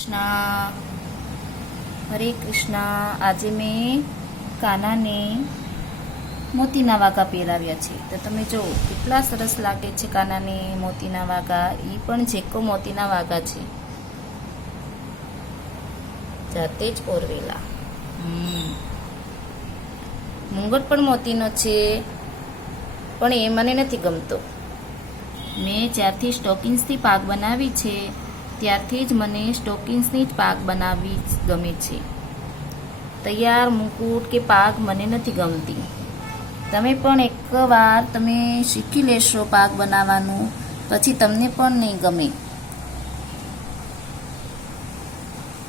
કૃષ્ણ હરે કૃષ્ણ। આજે મેં કાનાને મોતીના વાઘા પહેરાવ્યા છે તો તમે જો કેટલા સરસ લાગે છે કાનાને મોતીના વાઘા। એ પણ જેકો મોતીના વાઘા છે, જાતે જ પોરવેલા। મુંગટ પણ મોતીનો છે, પણ એ મને નથી ગમતો। મેં જ્યારથી સ્ટોકિંગ્સથી પાક બનાવી છે ત્યારથી જ મને સ્ટોકિંગ્સની જ પાક બનાવવી ગમે છે। તૈયાર મુકુટ કે પાક મને નથી ગમતી। તમે પણ એકવાર તમે શીખી લેશો પાક બનાવવાનું, પછી તમને પણ નહીં ગમે।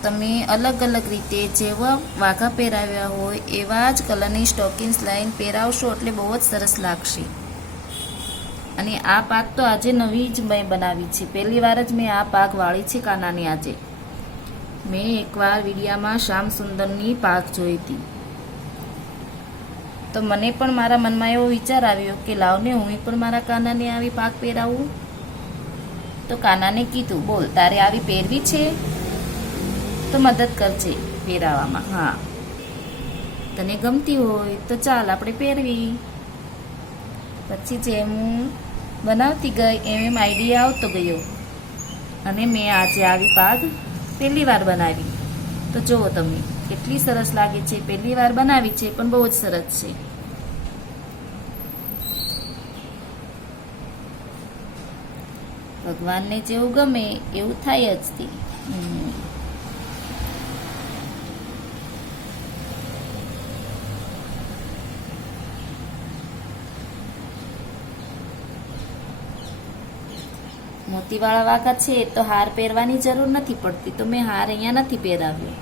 તમે અલગ અલગ રીતે જેવા વાઘા પહેરાવ્યા હોય એવા જ કલરની સ્ટોકિંગ્સ લઈને પહેરાવશો એટલે બહુ જ સરસ લાગશે। અને આ પાક તો આજે નવી જ મેં બનાવી છે, પહેલી વાર જ મેં આ પાક વાળી છે કાનાની। આજે મેં એકવાર વિડીયામાં શ્યામ સુંદરની પાક જોઈ હતી, તો મને પણ મારા મનમાં એવો વિચાર આવ્યો કે લાવને હું પણ મારા કાનાને આવી પાક પહેરાવું। તો કાનાને કીધું, બોલ તારે આવી પહેરવી છે તો મદદ કરજે પહેરાવામાં। હા, તને ગમતી હોય તો ચાલ આપણે પહેરવી। પછી જેમ હું બનાવતી ગઈ એમ આઈડિયા આવતો ગયો અને મેં આજે આવી પાક પહેલી વાર બનાવી। તો જુઓ તમે કેટલી સરસ લાગે છે, પહેલી વાર બનાવી છે પણ બહુ જ સરસ છે। ભગવાનને જેવું ગમે એવું થાય જ તે। મોતીવાળા વાઘા છે તો હાર પહેરવાની જરૂર નથી પડતી, તો મેં હાર અહીંયા નથી પહેરાવ્યો।